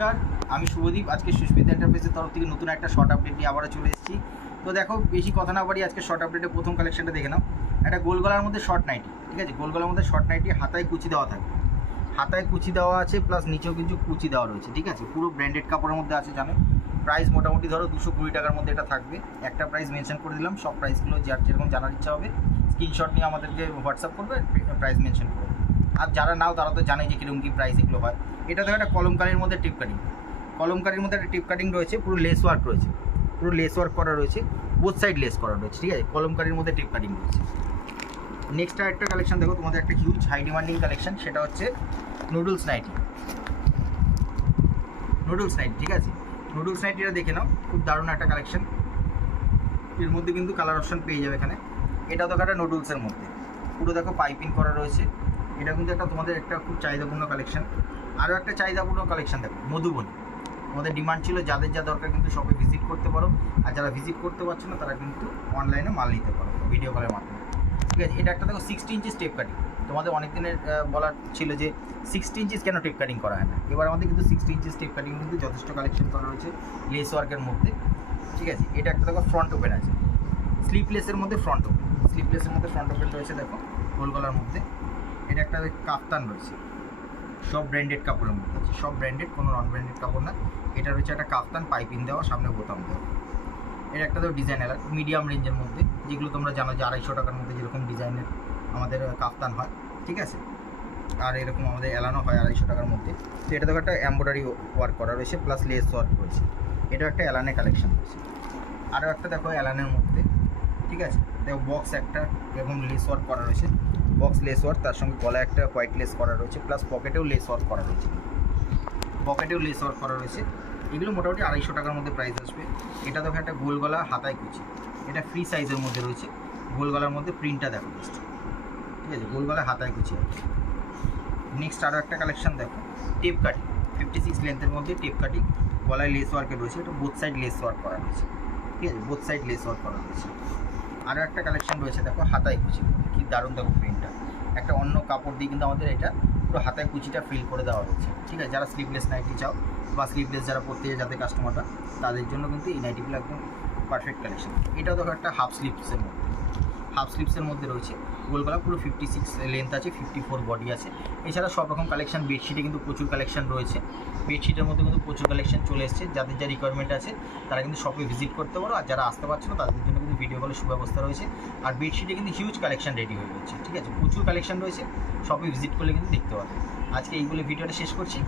নমস্কার, আমি শুভদীপ। আজকে সুস্মিতা এন্টারপ্রাইজের তরফ থেকে নতুন একটা শর্ট আপডেট নিয়ে আবারও চলে এসেছি। তো দেখো, বেশি কথা না বাড়ি আজকে শর্ট আপডেটের প্রথম কালেকশনটা দেখে নাও। একটা গোল গলার মধ্যে শর্ট নাইটি, ঠিক আছে? গোল গলার মধ্যে শর্ট নাইটি, হাতায় কুচি দেওয়া থাকবে, হাতায় কুচি দেওয়া আছে, প্লাস নিচেও কিছু কুচি দেওয়া রয়েছে, ঠিক আছে? পুরো ব্র্যান্ডেড কাপড়ের মধ্যে আছে, জানো। প্রাইস মোটামুটি ধরো 220 টাকার মধ্যে এটা থাকবে। একটা প্রাইস মেনশন করে দিলাম, সব প্রাইসগুলো যার যেরকম জানার ইচ্ছা হবে স্ক্রিনশট নিয়ে আমাদেরকে হোয়াটসঅ্যাপ করবে, প্রাইস মেনশন করবে। আর যারা নাও তারা তো জানে যে কীরকম কী প্রাইস এগুলো হয়। এটা দেখো একটা কলমকারির মধ্যে টিপ কাটিং, কলমকারির মধ্যে একটা টিপ কাটিং রয়েছে, পুরো লেস ওয়ার্ক রয়েছে, পুরো লেস ওয়ার্ক করা রয়েছে, বোথ সাইড লেস করা রয়েছে, ঠিক আছে? কলমকারির মধ্যে টিপ কাটিং রয়েছে। নেক্সট আরেকটা কালেকশন দেখো, তোমাদের একটা হিউজ হাই ডিমান্ডিং কালেকশন, সেটা হচ্ছে নুডলস নাইটি। নুডলস নাইটি, ঠিক আছে? নুডলস নাইটিটা দেখে নাও, খুব দারুণ একটা কালেকশন। এর মধ্যে কিন্তু কালার অপশন পেয়ে যাবে এখানে। এটাও দেখো একটা নুডলসের মধ্যে, পুরো দেখো পাইপিং করা রয়েছে। এটা কিন্তু একটা তোমাদের একটা খুব চাহিদাপূর্ণ কালেকশন। আরও একটা চাহিদাপূর্ণ কালেকশন দেখো, মধুবনী। আমাদের ডিমান্ড ছিল, যাদের যা দরকার কিন্তু সবাই ভিজিট করতে পারো। আর যারা ভিজিট করতে পারছো না তারা কিন্তু অনলাইনে মাল নিতে পারো ভিডিও কলের মাধ্যমে, ঠিক আছে? এটা একটা দেখো 60 ইঞ্চি স্টেপ কাটিং। তোমাদের অনেক দিনের বলার ছিল যে 60 ইঞ্চিস কেন টেপ কাটিং করা হয় না। এবার আমাদের কিন্তু 60 ইঞ্চি স্টেপ কাটিং কিন্তু যথেষ্ট কালেকশন করা রয়েছে লেস ওয়ার্কের মধ্যে, ঠিক আছে? এটা একটা দেখো ফ্রন্ট ওপেন আছে, স্লিপলেসের মধ্যে ফ্রন্ট ওপেন, স্লিপলেসের মধ্যে ফ্রন্ট ওপেন রয়েছে দেখো গোল গলার মধ্যে। এটা একটা কাফতান রয়েছে, সব ব্র্যান্ডেড কাপড়ের মধ্যে আছে, সব ব্র্যান্ডেড, কোনো নন ব্র্যান্ডেড কাপড় না। এটা রয়েছে একটা কাফতান, পাইপিং দেওয়া, সামনে বোতাম দেওয়া। এটা একটা তো ডিজাইনার মিডিয়াম রেঞ্জের মধ্যে, যেগুলো তোমরা জানো যে 250 টাকার মধ্যে যেরকম ডিজাইনের আমাদের কাফতান হয়, ঠিক আছে? আর এরকম আমাদের এলানো হয় 250 টাকার মধ্যে। তো এটা তো একটা এমব্রয়ডারি ওয়ার্ক করা রয়েছে, প্লাস লেস ওয়ার্ক রয়েছে। এটা একটা এলানের কালেকশন রয়েছে। আরও একটা দেখো এলানের মধ্যে, ঠিক আছে? দেখো বক্স একটা এরকম লেস ওয়ার্ক করা রয়েছে, বক্স লেস ওয়ার্ক, তার সঙ্গে গলায় একটা হোয়াইট লেস করা রয়েছে, প্লাস পকেটেও লেস ওয়ার্ক করা রয়েছে, পকেটেও লেস ওয়ার্ক করা রয়েছে। এগুলো মোটামুটি 250 টাকার মধ্যে প্রাইস আসবে। এটা দেখো একটা গোল গলা হাতায় কুচি, এটা ফ্রি সাইজের মধ্যে রয়েছে। গোল গলার মধ্যে প্রিন্টটা দেখো জাস্ট, ঠিক আছে? গোল গলা হাতায় কুচি আছে। নেক্সট আরও একটা কালেকশন দেখো, টেপ কাটিং, 56 লেন্থের মধ্যে টেপ কাটিং, গলায় লেস ওয়ার্কে রয়েছে। এটা বোথ সাইড লেস ওয়ার্ক করা রয়েছে, ঠিক আছে? বোথ সাইড লেস ওয়ার্ক করা রয়েছে। আরও একটা কালেকশন রয়েছে দেখো হাতায় কুচি, কি দারুণ দেখো প্রিন্টটা। একটা অন্য কাপড় দিয়ে কিন্তু আমাদের এটা পুরো হাতায় কুচিটা ফিল করে দেওয়া রয়েছে, ঠিক আছে? যারা স্লিভলেস নাইটি চাও বা স্লিভলেস যারা পরতে যায় যাদের কাস্টমাররা, তাদের জন্য কিন্তু এই নাইটিগুলো একদম পারফেক্ট কালেকশন। এটাও দেখো একটা হাফ স্লিভসের মধ্যে, হাফ স্লিভসের মধ্যে রয়েছে। গোলগলা পুরো 56 লেন্থ আছে, 54 বডি আছে। এছাড়া সব রকম কালেকশন, বেডশিটে কিন্তু প্রচুর কালেকশন রয়েছে। বেডশিটের মধ্যে কিন্তু প্রচুর কালেকশন চলে এসেছে। যাদের যা রিকোয়ারমেন্ট আছে তারা কিন্তু শপে ভিজিট করতে পারো। আর যারা আসতে পারছো না তাদের জন্য কিন্তু ভিডিও কলের সুব্যবস্থা রয়েছে। আর বেডশিটে কিন্তু হিউজ কালেকশন রেডি হয়ে রয়েছে, ঠিক আছে? প্রচুর কালেকশন রয়েছে, শপে ভিজিট করলে কিন্তু দেখতে পাবে। আজকে এইগুলো ভিডিওটা শেষ করছি।